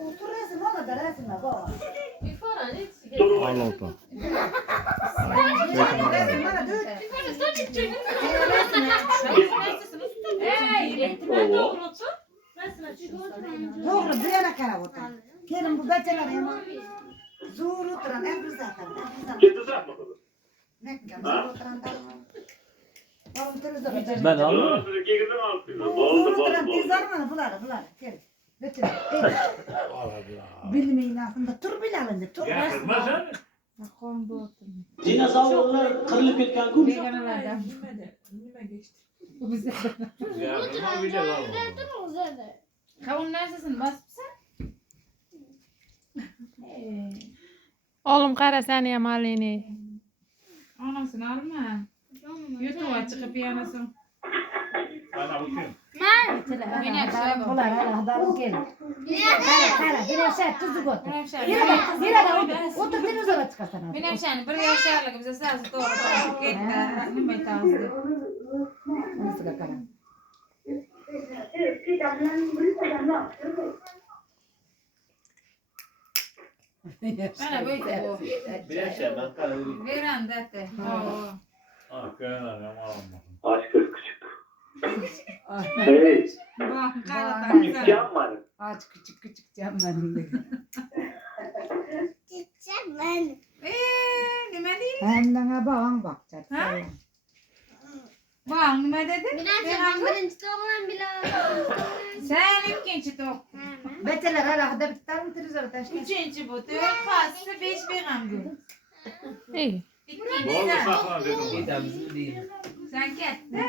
Otur resim ona da resme bak. Bir falan hiç. Al oldu. Resim bana dök. Doğru bir yana kara otur. Gelin bu beceler hemen. Zor oturan en güzel zaten. Ne kadar zor oturan da. Oğlum televizyon. Ben aldım. Zor oturan tezar mı bular. Gel. Götür. Bilmeyin aslında tur bile alındı. Tur. Dinozavrlar kırılıp ketgan-ku. Kavun narsasin basıpsan? Oğlum qarasana ya malini. Anasını alma. YouTube'a çıkıp yanasın. Bular hala gel. Kara. Bir şey tuzu götür. Bir otur televizyona çıkarsana. Benim şeyini bir yaşarlık bize sazı doğru gitti. Nimay tazdı. Nasıl kara? Bana böyle bu. Veren dete. Aşk küçük. Hey, Bak kara dükkan var. Aç küçük camlarım dedi. Nime değil? Hem bağın bakacak. Ha? Bak nime dedi? Birinci doğulan bile. Sen ikinci top. Beteler hala da bitter mi televizyona taşlar? Üçüncü bu. Dört fazla beş bir ambu. İyi. İkinci sen. Sen gitti.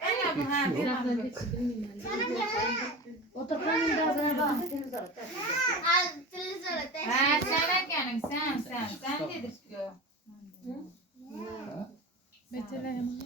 En yapın ha bir ambu. Otur kanın gazına bak televizyona taşlar. Al televizyona Ha sen gelin sen. Sen dedik diyor. Betele hemen.